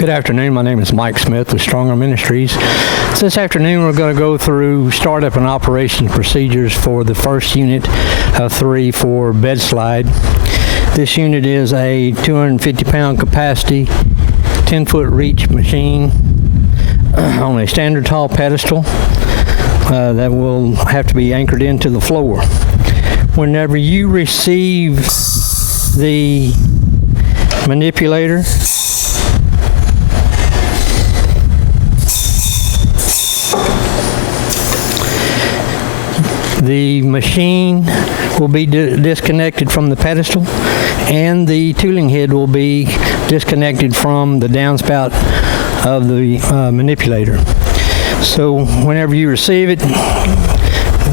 Good afternoon. My name is Mike Smith with Stronger Ministries. This afternoon we're going to go through startup and operations procedures for the first unit of 3 for bed slide. This unit is a 250-pound capacity, 10-foot reach machine on a standard tall pedestal that will have to be anchored into the floor. Whenever you receive the manipulator, the machine will be disconnected from the pedestal, and the tooling head will be disconnected from the downspout of the manipulator. So whenever you receive it,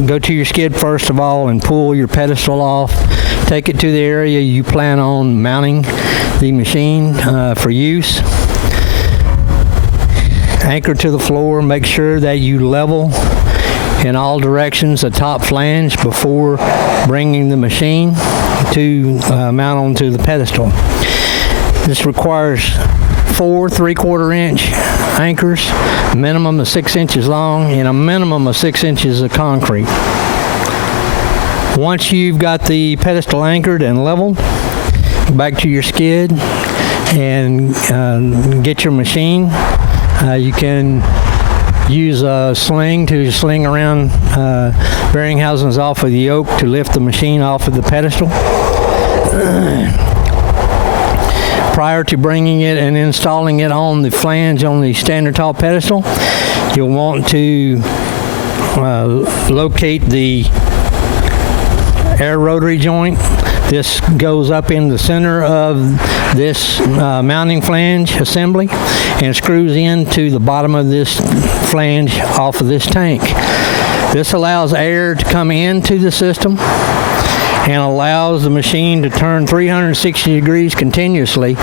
go to your skid first of all and pull your pedestal off. Take it to the area you plan on mounting the machine for use. Anchor to the floor. Make sure that you level in all directions the top flange before bringing the machine to mount onto the pedestal. This requires 4 3/4-inch anchors, a minimum of 6 inches long, and a minimum of 6 inches of concrete. Once you've got the pedestal anchored and leveled, back to your skid and get your machine. You can use a sling to sling around bearing housings off of the yoke to lift the machine off of the pedestal. Prior to bringing it and installing it on the flange on the standard tall pedestal, you'll want to locate the air rotary joint. This goes up in the center of this mounting flange assembly and screws into the bottom of this flange off of this tank. This allows air to come into the system and allows the machine to turn 360 degrees continuously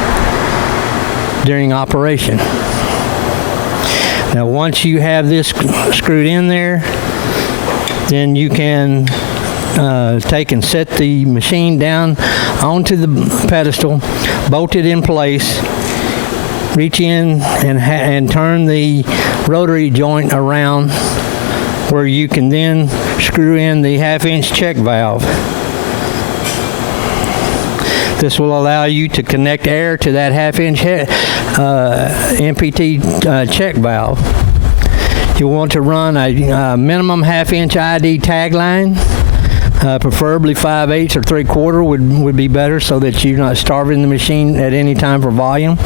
during operation. Now once you have this screwed in there, then you can take and set the machine down onto the pedestal, bolt it in place, reach in and turn the rotary joint around where you can then screw in the 1/2-inch check valve. This will allow you to connect air to that 1/2-inch MPT check valve. You'll want to run a minimum 1/2-inch ID tag line. Preferably 5/8 or 3/4 would be better so that you're not starving the machine at any time for volume.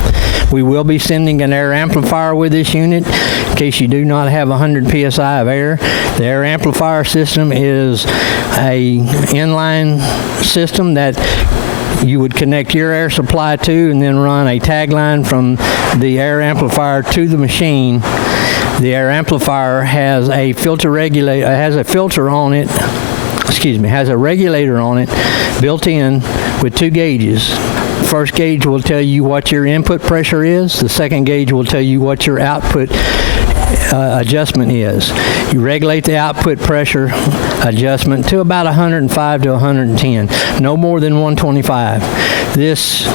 We will be sending an air amplifier with this unit in case you do not have 100 psi of air. The air amplifier system is a inline system that you would connect your air supply to and then run a tag line from the air amplifier to the machine. The air amplifier has a filter regulator, has a regulator on it built in with 2 gauges. The first gauge will tell you what your input pressure is. The second gauge will tell you what your output adjustment is. You regulate the output pressure adjustment to about 105 to 110, no more than 125. This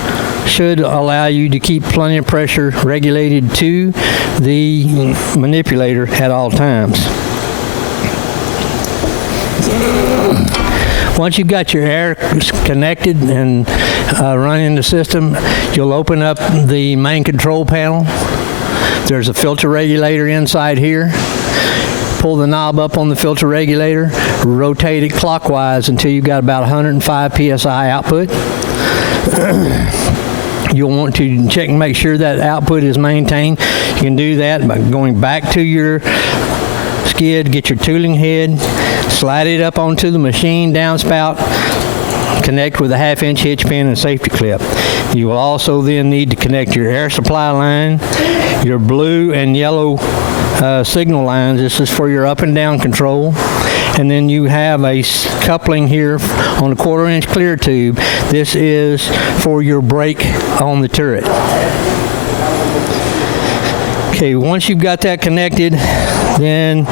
should allow you to keep plenty of pressure regulated to the manipulator at all times. Once you've got your air connected and running the system, you'll open up the main control panel. There's a filter regulator inside here. Pull the knob up on the filter regulator, rotate it clockwise until you've got about 105 psi output. You'll want to check and make sure that output is maintained. You can do that by going back to your skid, get your tooling head, slide it up onto the machine downspout, connect with a 1/2-inch hitch pin and safety clip. You will also then need to connect your air supply line, your blue and yellow signal lines. This is for your up and down control. And then you have a coupling here on a 1/4-inch clear tube. This is for your brake on the turret. Okay, once you've got that connected, then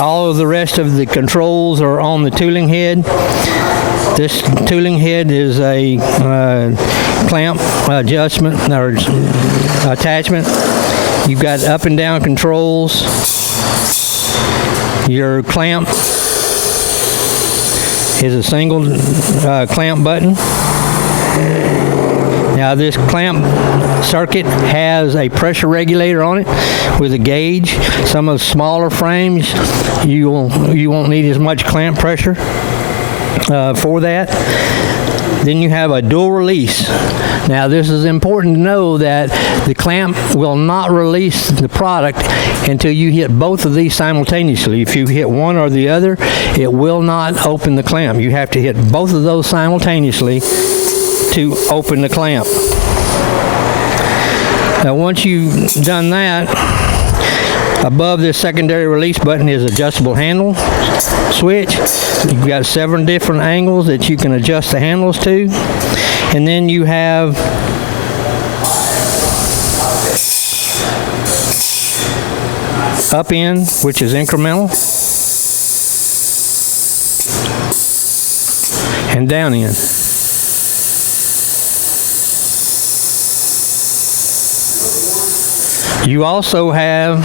all of the rest of the controls are on the tooling head. This tooling head is a clamp adjustment or attachment. You've got up and down controls. Your clamp is a single clamp button. Now this clamp circuit has a pressure regulator on it with a gauge. Some of the smaller frames, you won't need as much clamp pressure for that. Then you have a dual release. Now this is important to know that the clamp will not release the product until you hit both of these simultaneously. If you hit one or the other, it will not open the clamp. You have to hit both of those simultaneously to open the clamp. Now once you've done that, above this secondary release button is adjustable handle switch. You've got 7 different angles that you can adjust the handles to. And then you have up in, which is incremental, and down in. You also have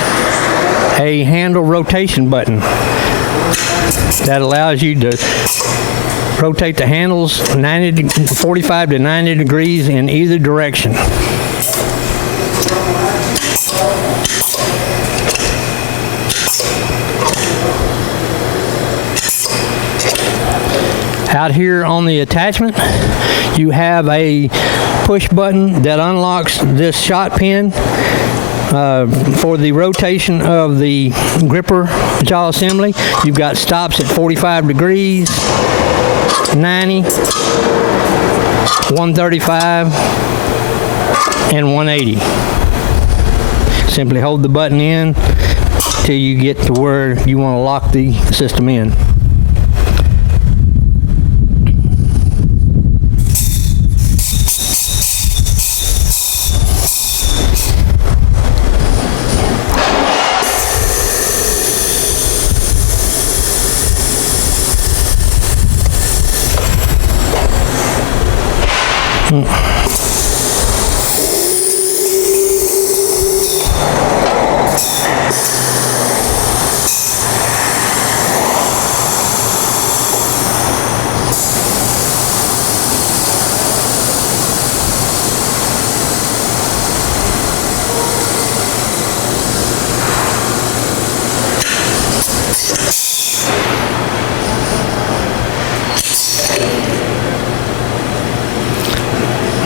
a handle rotation button that allows you to rotate the handles 45 to 90 degrees in either direction. Out here on the attachment, you have a push button that unlocks this shot pin for the rotation of the gripper jaw assembly. You've got stops at 45 degrees, 90, 135, and 180. Simply hold the button in till you get to where you want to lock the system in.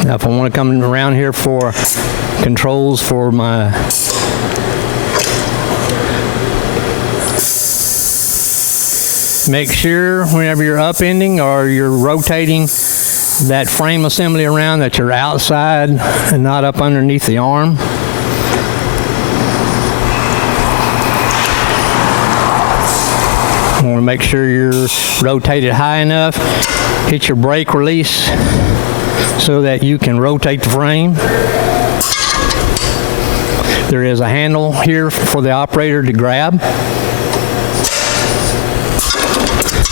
Now if I want to come around here for controls for my make sure whenever you're upending or you're rotating that frame assembly around that you're outside and not up underneath the arm. You want to make sure you're rotated high enough. Hit your brake release so that you can rotate the frame. There is a handle here for the operator to grab.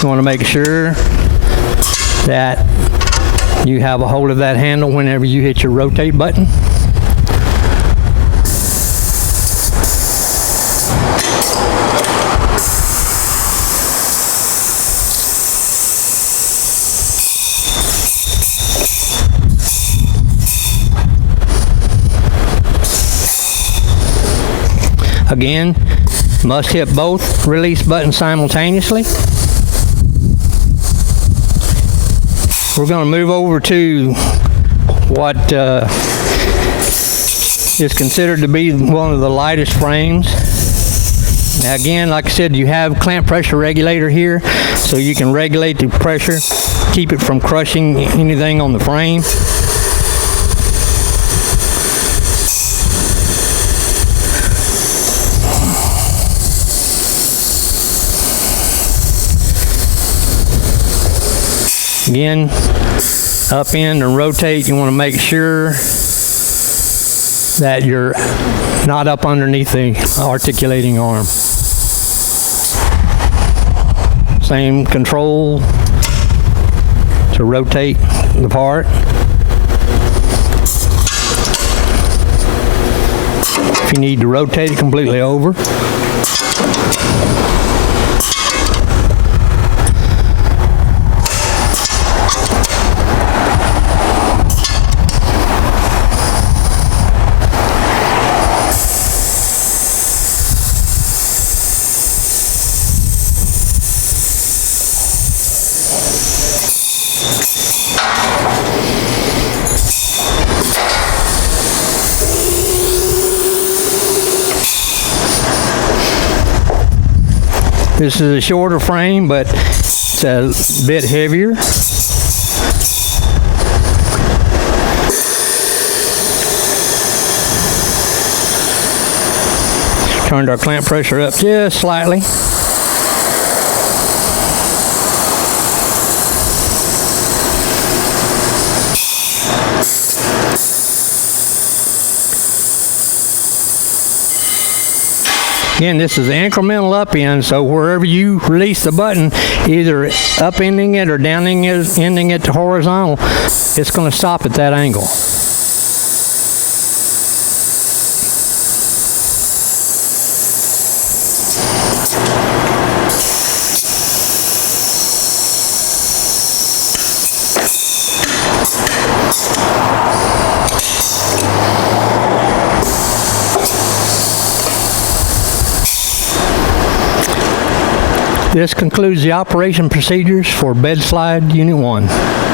You want to make sure that you have a hold of that handle whenever you hit your rotate button. Again, must hit both release buttons simultaneously. We're going to move over to what is considered to be one of the lightest frames. Now again, like I said, you have clamp pressure regulator here, so you can regulate the pressure, keep it from crushing anything on the frame. Again, up in and rotate, you want to make sure that you're not up underneath the articulating arm. Same control, to rotate the part. If you need to rotate it completely over. This is a shorter frame, but it's a bit heavier. Turned our clamp pressure up just slightly. Again, this is incremental up-end, so wherever you release the button, either up-ending it or down-ending it to horizontal, it's going to stop at that angle. This concludes the operation procedures for bed slide Unit 1.